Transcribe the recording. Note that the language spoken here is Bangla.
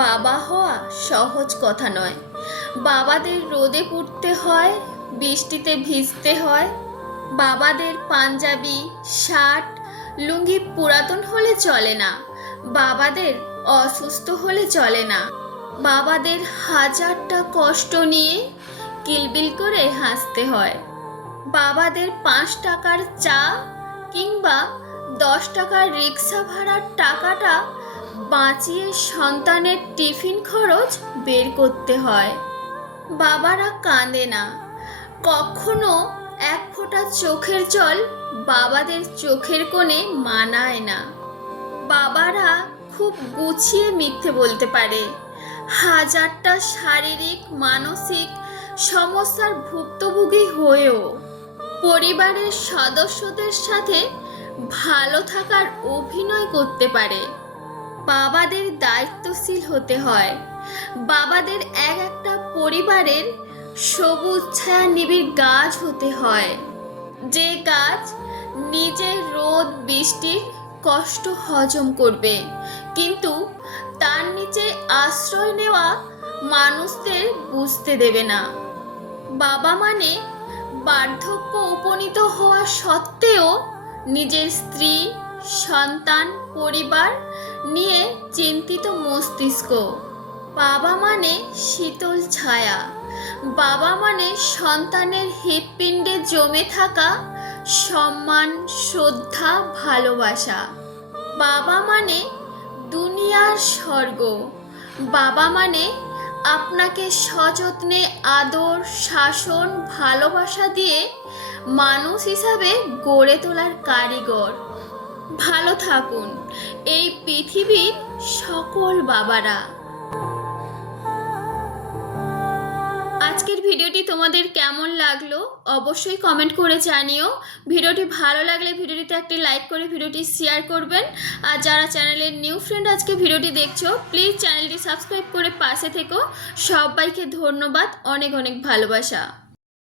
বাবা হওয়া সহজ কথা নয়। বাবাদের রোদে পুড়তে হয়, বৃষ্টিতে ভিজতে হয়। বাবাদের পাঞ্জাবি, শার্ট, লুঙ্গি পুরাতন হলে চলে না। বাবাদের অসুস্থ হলে চলে না। বাবাদের হাজারটা কষ্ট নিয়ে কিলবিল করে হাসতে হয়। বাবাদের 5 টাকার চা কিংবা 10 টাকার রিক্সা ভাড়ার টাকাটা বাঁচিয়ে সন্তানের টিফিন খরচ বের করতে হয়। বাবারা কাঁদে না, কখনো এক ফোঁটা চোখের জল বাবাদের চোখের কোণে মানায় না। বাবারা খুব গুছিয়ে মিথ্যে বলতে পারে, হাজারটা শারীরিক মানসিক সমস্যার ভুক্তভোগী হয়েও পরিবারের সদস্যদের সাথে ভালো থাকার অভিনয় করতে পারে। বাবাদের দায়িত্বশীল হতে হয়। বাবাদের এক একটা পরিবারের সবুজ ছায়া নিবিড় গাছ হতে হয়, যে গাছ নিজের রোদ বৃষ্টির কষ্ট হজম করবে, কিন্তু তার নিচে আশ্রয় নেওয়া মানুষদের বুঝতে দেবে না। বাবা মানে বার্ধক্য উপনীত হওয়া সত্ত্বেও নিজের স্ত্রী, সন্তান, পরিবার নিয়ে চিন্তিত মস্তিষ্ক। বাবা মানে শীতল ছায়া। বাবা মানে সন্তানের হৃৎপিণ্ডে জমে থাকা সম্মান, শ্রদ্ধা, ভালোবাসা। বাবা মানে দুনিয়ার স্বর্গ। বাবা মানে আপনাকে সযত্নে আদর, শাসন, ভালোবাসা দিয়ে মানুষ হিসাবে গড়ে তোলার কারিগর। ভালো থাকুন এই পৃথিবীর সকল বাবারা। আজকের ভিডিওটি তোমাদের কেমন লাগলো অবশ্যই কমেন্ট করে জানিও। ভিডিওটি ভালো লাগলে ভিডিওটিতে একটি লাইক করে ভিডিওটি শেয়ার করবেন। আর যারা চ্যানেলের নিউ ফ্রেন্ড আজকে ভিডিওটি দেখছো, প্লিজ চ্যানেলটি সাবস্ক্রাইব করে পাশে থেকো। সবাইকে ধন্যবাদ, অনেক অনেক ভালোবাসা।